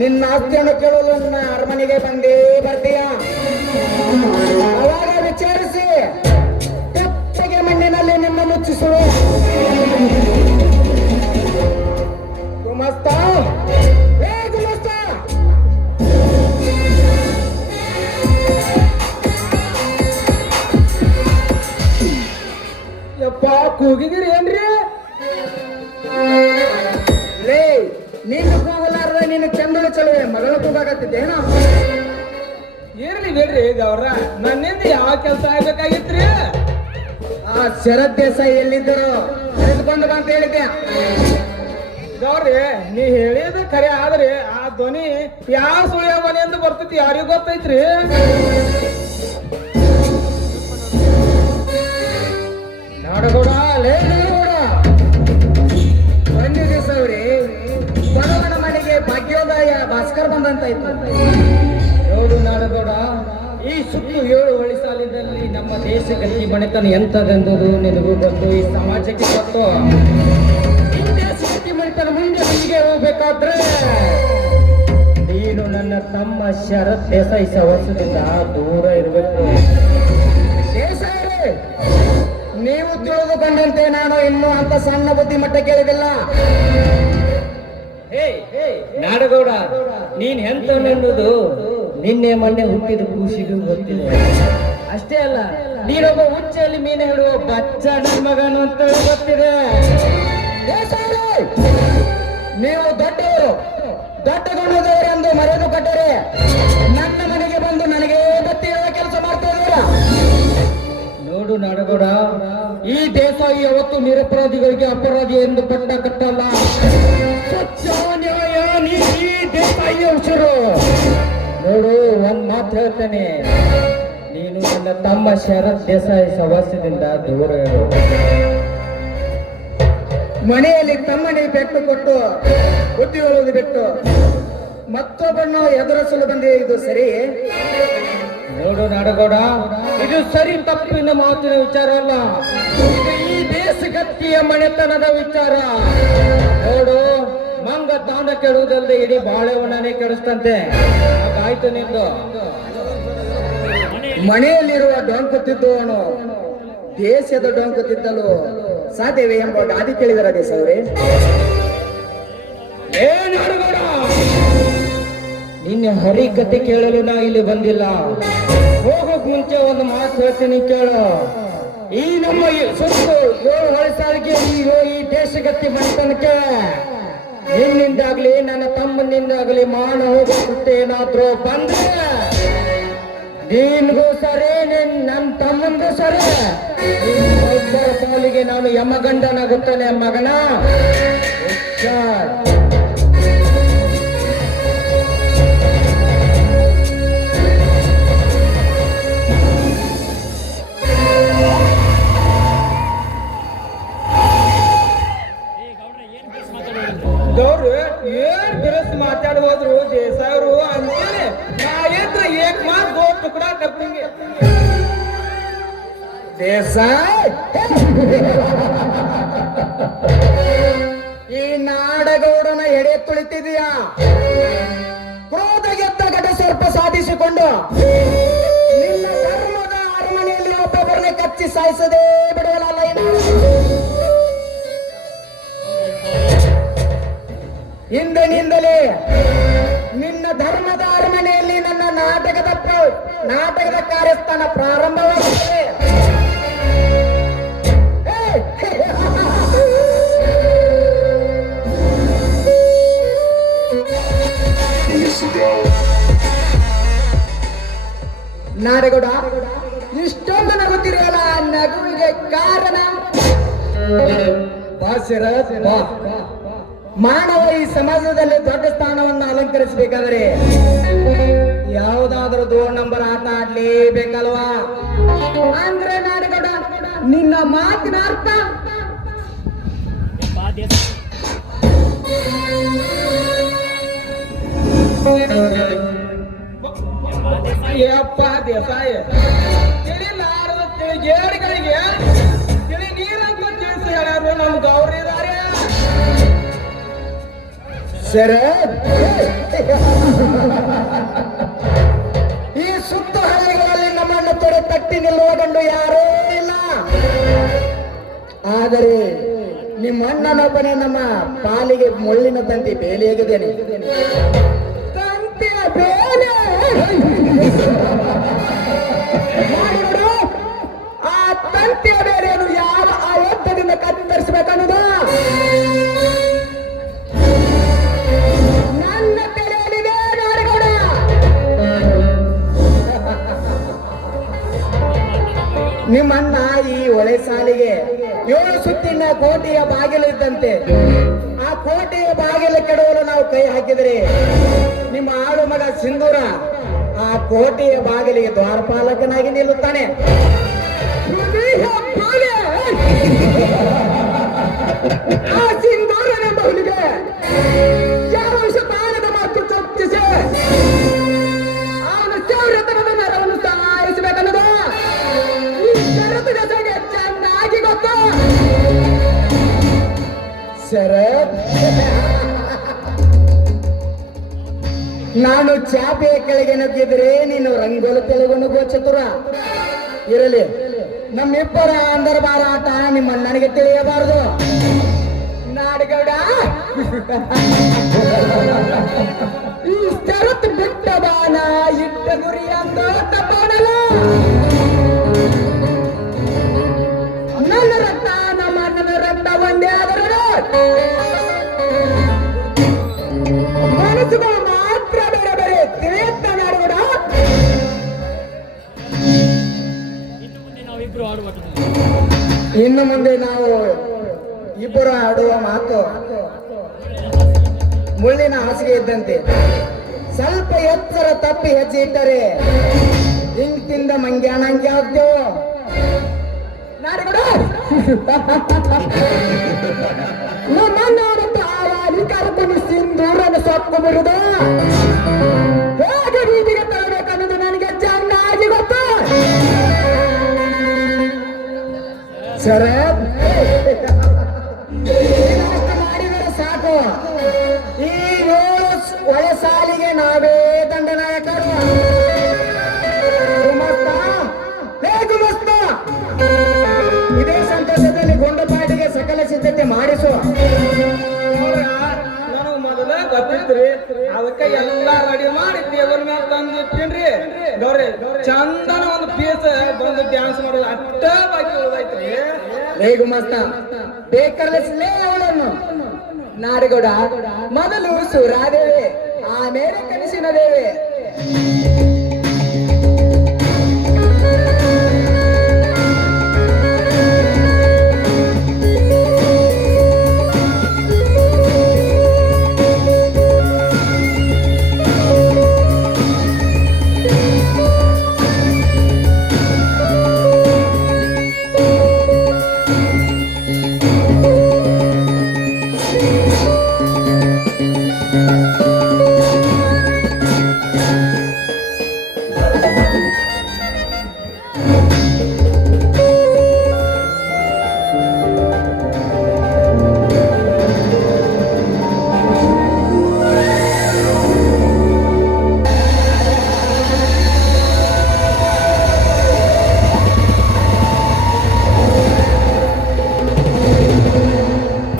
ನಿನ್ನ ಆಸ್ತಿಯನ್ನು ಕೇಳಲು ನನ್ನ ಅರಮನೆಗೆ ಬಂದೇ ಬರ್ತೀಯ. ಅವಾಗ ವಿಚಾರಿಸಿ ತೆಪ್ಪಗೆ ಮಣ್ಣಿನಲ್ಲಿ ನಿನ್ನ ಮುಚ್ಚಿಸುವೆ. ಗುಮಸ್ತ, ಏ ಗುಮಸ್ತ, ಯಪ್ಪ ಕೂಗಿದಿರಿ ಏನ್ರಿ? ಲೇ, ನೀನು ಕೂಗಲಾರ್ದ ನೀನು ಚಂದಳು ಚಲುವೆ ಮಗಳು ಕೂಗಾಕತ್ತಿದ್ದೇನ? ಇರ್ಲಿ ಬಿಡ್ರಿ ಗೌರ, ನನ್ನಿಂದ ಯಾವ ಕೆಲಸ ಆಗ್ಬೇಕಾಗಿತ್ರಿ? ಆ ಶರತ್ ದೇಸಾಯಿ ಎಲ್ಲಿದ್ದರು ಕರೆದುಕೊಂಡು ಬಂತ ಹೇಳಿದ್ದೆ. ಗೌರಿ, ನೀ ಹೇಳಿದ ಖರೆ ಆದ್ರೆ ಆ ಧ್ವನಿ ಯಾವ ಸುಳ್ಯ ಮನೆಯಿಂದ ಬರ್ತೈತಿ ಯಾರಿಗೂ ಗೊತ್ತೈತ್ರಿ? ನಾಡಗೌಡ, ಲೇ ನಾಡಗೌಡ, ಬನ್ನಿ ದಿವಸವ್ರಿ ಬಡವನ ಮನೆಗೆ ಭಾಗ್ಯೋದಯ ಭಾಸ್ಕರ್ ಬಂದಂತಾಯ್ತು. ನೋಡು ನಾಡಗೌಡ, ಈ ಸುತ್ತು 7 ವಯಸ್ಸಾಲಿನಲ್ಲಿ ನಮ್ಮ ದೇಶ ಗತಿ ಬಣಿತನ ಎಂತದೆಂಬುದು ನಿನಗೂ ಗೊತ್ತು, ಈ ಸಮಾಜಕ್ಕೆ ಗೊತ್ತು. ಈ ದೇಶ ಗತಿ ಬಣಿತನ ಮುಂದೆ ಹೀಗೆ ಹೋಗ್ಬೇಕಾದ್ರೆ ನೀನು ನನ್ನ ತಮ್ಮ ಶರತ್ ದೇಸಾಯಿ ಸವಸದಿಂದ ದೂರ ಇರಬೇಕು. ದೇಸಾಯಿ, ನೀವು ತಿಳಿದುಕೊಂಡಂತೆ ನಾನು ಇನ್ನೂ ಅಂತ ಸಣ್ಣ ಬುದ್ಧಿ ಮಟ್ಟ ಕೇಳಿದಿಲ್ಲ. ನಾಡಗೌಡ, ನೀನ್ ಎಂತನೆನ್ನುವುದು ನಿನ್ನೆ ಮೊನ್ನೆ ಹುಟ್ಟಿದ ಖುಷಿಗೂ ಗೊತ್ತಿದೆ. ಅಷ್ಟೇ ಅಲ್ಲ, ನೀನೊಬ್ಬ ಹುಚ್ಚಲ್ಲಿ ಮೀನು ಹೇಳುವ ಬಚ್ಚನ ಮಗನು ಅಂತ ಗೊತ್ತಿದೆ. ನೀವು ದೊಡ್ಡವರು, ದೊಡ್ಡ ಗುಣದವರೆಂದು ಮರೆದು ಕಟ್ಟರೆ ನನ್ನ ಮನೆಗೆ ಬಂದು ನನಗೆ ಬತ್ತಿ ಹೇಳೋ ಕೆಲಸ ಮಾಡ್ತಾ ಇದ್ದೀರಾ? ನೋಡು ನಾಡಗೌಡ, ಈ ದೇಸಾಯಿ ಯಾವತ್ತು ನಿರಪರಾಧಿಗಳಿಗೆ ಅಪರಾಧಿ ಎಂದು ಪಟ್ಟ ಕಟ್ಟಲ್ಲ. ಸ್ವಚ್ಛ ನ್ಯಾಯ ನೀತಿ ದೇಸಾಯಿಯ ಉಸಿರು. ನೋಡು, ಒಂದ್ ಮಾತು ಹೇಳ್ತೇನೆ, ನೀನು ನನ್ನ ತಮ್ಮ ಶರತ್ ದೇಸಾಯಿ ಸವಾಸದಿಂದ ದೂರ ಇರು. ಮನೆಯಲ್ಲಿ ತಮ್ಮನಿಗೆ ಪೆಟ್ಟು ಕೊಟ್ಟು ಬುದ್ಧಿ ಹೇಳುವುದು ಬಿಟ್ಟು ಮತ್ತೊಬ್ಬನ್ನು ಎದುರಿಸಲು ಬಂದೆ, ಇದು ಸರಿ? ನೋಡು ನಾಡಗೌಡ, ಇದು ಸರಿ ತಪ್ಪಿನ ಮಾತಿನ ವಿಚಾರ ಅಲ್ಲ, ಇದು ಈ ದೇಶಗತ್ತಿಯ ಮನೆತನದ ವಿಚಾರ. ನೋಡು, ಮಂಗ ತಾಂಡ ಕೆಡುವುದಲ್ಲದೆ ಇಡೀ ಬಾಳೆವಣ್ಣನೇ ಕೆಡಿಸ್ತಂತೆ. ಹಾಗಾಯ್ತು ನಿಂದು. ಮನೆಯಲ್ಲಿರುವ ಡೊಂಕು ತಿದ್ದುವನು ದೇಶದ ಡೊಂಕು ತಿದ್ದಲು ಸಾಧ್ಯವೇ ಎಂಬ ಗಾದಿ ಕೇಳಿದರ ದೇಶ ಅವರೇ. ಏನಾಡುಗಡ, ನಿನ್ನೆ ಹರಿಕತೆ ಕೇಳಲು ನಾ ಇಲ್ಲಿ ಬಂದಿಲ್ಲ. ಹೋಗೋಕ್ ಮುಂಚೆ ಒಂದು ಮಾತು ಹೇಳ್ತೀನಿ ಕೇಳು. ಈ ನಮ್ಮ ಸುತ್ತು 7 ವರ್ಷಕ್ಕೆ ಈ ದೇಶಗತಿ ಮನೆತನಕ್ಕೆ ನಿನ್ನಿಂದಾಗ್ಲಿ ನನ್ನ ತಮ್ಮನಿಂದಾಗ್ಲಿ ಮಾನ ಹೋಗುತ್ತೆ. ಏನಾದ್ರೂ ಬಂದ್ರೆ ನಿನ್ಗೂ ಸರಿ, ನನ್ನ ತಮ್ಮಂಗೂ ಸರಿ. ಒಬ್ಬರ ಪಾಲಿಗೆ ನಾನು ಯಮಗಂಡನಾಗುತ್ತಾನೆ ಮಗನ. ಹುಷಾರ್. ಗೌರು ಏನ್ ಬಿರಸ್ ಮಾತಾಡಿ ಹೋದ್ರು ದೇಸಾಯರು ಅಂತೇಳಿ ನಾ ಏನ್ರ ಏಕ್ ಮಾತ್ ದೋ ಟುಕಡಾ ಕರ್ತೀನಿ. ದೇಸಾಯ್, ಈ ನಾಡಗೌಡನ ಎಡೆ ತುಳಿತಿದೀಯಾ? ಕ್ರೋಧ ಗೆದ್ದ ಘಟ ಸ್ವಲ್ಪ ಸಾಧಿಸಿಕೊಂಡು ನಿನ್ನ ಧರ್ಮದ ಅರಮನೆಯಲ್ಲಿ ಒಬ್ಬೊಬ್ಬರನ್ನ ಕಚ್ಚಿ ಸಾಯಿಸದೇ ಬಿಡುವಲ್ಲ ಈ ನಾಡು. ಇಂದಿನಿಂದಲೇ ನಿನ್ನ ಧರ್ಮದ ಅರಮನೆಯಲ್ಲಿ ನನ್ನ ನಾಟಕದ ಕಾರ್ಯಸ್ಥಾನ ಪ್ರಾರಂಭವಾಗುತ್ತದೆ. ನಾಡಗೌಡ, ಇಷ್ಟೊಂದು ನಗುತ್ತಿರಲ್ಲ, ನಗುವಿಗೆ ಕಾರಣ ಮಾನವ ಈ ಸಮಾಜದಲ್ಲಿ ದೊಡ್ಡ ಸ್ಥಾನವನ್ನು ಅಲಂಕರಿಸಬೇಕಾದರೆ ಯಾವುದಾದ್ರೂ 2 ನಂಬರ್ ಆಟ ಆಡ್ಲೇಬೇಕಲ್ವಾ? ಅಂದ್ರೆ ನಾಡಗೌಡ, ನಿನ್ನ ಮಾತಿನ ಅರ್ಥ ಯಪ್ಪ ದೇಸಾಯ ತಿಳಿಲಾರದ ತಿಳಿಗೇಡಿಗಳಿಗೆ ತಿಳಿ ನೀರಂತ ತಿಳಿಸಿ ಹೇಳ್ಯಾರು ನಮ್ ಗೌರಿದಾರೆ. ಸರ, ಈ ಸುತ್ತು ಹಳ್ಳಿಗಳಲ್ಲಿ ನಮ್ಮನ್ನು ತೊಡೆ ತಟ್ಟಿ ನಿಲ್ಲುವ ಗಂಡು ಯಾರೂ ಇಲ್ಲ. ಆದರೆ ನಿಮ್ಮ ಅಣ್ಣನೊಬ್ಬನೇ ನಮ್ಮ ಪಾಲಿಗೆ ಮುಳ್ಳಿನ ತಂತಿ ಬೇಲಿಯಾಗಿದ್ದೇನೆ. ತಂತಿಯ ಬೇಲೆ ನೋಡು, ಆ ತಂತಿಯ ಬೇಲೆಯನ್ನು ಯಾವ ಆಯೋಗದಿಂದ ಕತ್ತರಿಸಬೇಕನ್ನೋದು ನನ್ನ ತಲೆಯಲ್ಲಿದೆ ನಾಡಗೌಡ. ನಿಮ್ಮಣ್ಣ ಈ ಒಳೆ ಸಾಲಿಗೆ 7 ಸುತ್ತಿನ ಕೋಟೆಯ ಬಾಗಿಲು ಇದ್ದಂತೆ. ಆ ಕೋಟೆಯ ಬಾಗಿಲು ಕೆಡವಲು ನಾವು ಕೈ ಹಾಕಿದರೆ ನಿಮ್ಮ ಆಳು ಮಗ ಸಿಂಧೂರ ಆ ಕೋಟೆಯ ಬಾಗಿಲಿಗೆ ದ್ವಾರಪಾಲಕನಾಗಿ ನಿಲ್ಲುತ್ತಾನೆ. ಆ ಸಿಂಧೂರನೆಂಬ ಹುಲಿಗೆ ಯಾವ ಶತಾನದ ಮಾತು ಚರ್ಚಿಸಿ ಅವನ ಚೌರ್ಯತನದ ನರವನ್ನು ಸಾಯಿಸಬೇಕನ್ನೋದು ಈ ಶರತ್ ದಶಗೆ ಚೆನ್ನಾಗಿ ಗೊತ್ತು. ಶರತ್, ನಾನು ಚಾಪೆಯ ಕೆಳಗೆ ನುಗ್ಗಿದ್ರೆ ನೀನು ರಂಗೋಲು ತೆಲುಗು ನುಗ್ಗುವ ಚತುರ. ಇರಲಿ, ನಮ್ಮಿಬ್ಬರ ಅಂದರ್ಬಾರ ಆಟ ನಿಮ್ಮ ಅಣ್ಣನಿಗೆ ತಿಳಿಯಬಾರದು. ನಾಡಗೌಡ, ಈ ಶರತ್ ಬಿಟ್ಟ ಬಾಣ ಇಟ್ಟ ಗುರಿ ಅಂತ ತಪ್ಪಾಡಲ್ಲ. ನನ್ನ ರಕ್ತ ನಮ್ಮ ಅಣ್ಣನ ರಕ್ತ ಒಂದೇ ಆದರೂ ಮನಸ್ಸುಗಳು ಮಾತ್ರ ಬೇರೆ ಬೇರೆ ತಿಳಿಯುತ್ತ ನಾಡಗೌಡ. ಇನ್ನು ಮುಂದೆ ನಾವು ಇಬ್ಬರು ಆಡುವ ಮಾತು ಮುಳ್ಳಿನ ಹಾಸಿಗೆ ಇದ್ದಂತೆ. ಸ್ವಲ್ಪ ಎತ್ತರ ತಪ್ಪಿ ಹೆಜ್ಜೆ ಇಟ್ಟರೆ ಹಿಂಗ್ ತಿಂದ ಮಂಗ್ಯಾನಂಗೆ ಆಗ್ತೇವೆ ನಾಡಗೌಡ. ನಮ್ಮನ್ನ ಅಧಿಕಾರವನ್ನು ಸಿಂಧೂರನ್ನು ಸೊಪ್ಪು ಬಿಡುದು ಹೇಗೆ ಬೀದಿಗೆ ತರಬೇಕನ್ನೋದು ನನಗೆ ಚೆನ್ನಾಗಿ ಗೊತ್ತು. ಶರತ್, ಮಾಡಿದರೆ ಸಾಕು. ಈ ಮಾಡಿಸು. ನನಗ್ ಮೊದಲ ಗೊತ್ತಿತ್ರಿ, ಅದಕ್ಕೆ ಎಲ್ಲಾ ರೆಡಿ ಮಾಡಿ ಟೇಬಲ್ ಮೇಲೆ ತಂದು ಇಟ್ಟಿನ್ರಿ. ಗೌರಿ ಚಂದನ ಒಂದು ಪೀಸ್ ಬಂದು ಡ್ಯಾನ್ಸ್ ಮಾಡೋದು ಅಟ್ಟ ಬಾಕಿ ಉಳ್ದೈತ್ರಿ. ಬೇಗ ಮಸ್ತ ಬೇಕಾದಷ್ಟೇ ಅವಳನ್ನು. ನಾಡಗೌಡ, ಮೊದಲು ಸುರಾದೇವೆ, ಆಮೇಲೆ ಕನಸಿನ ದೇವೆ.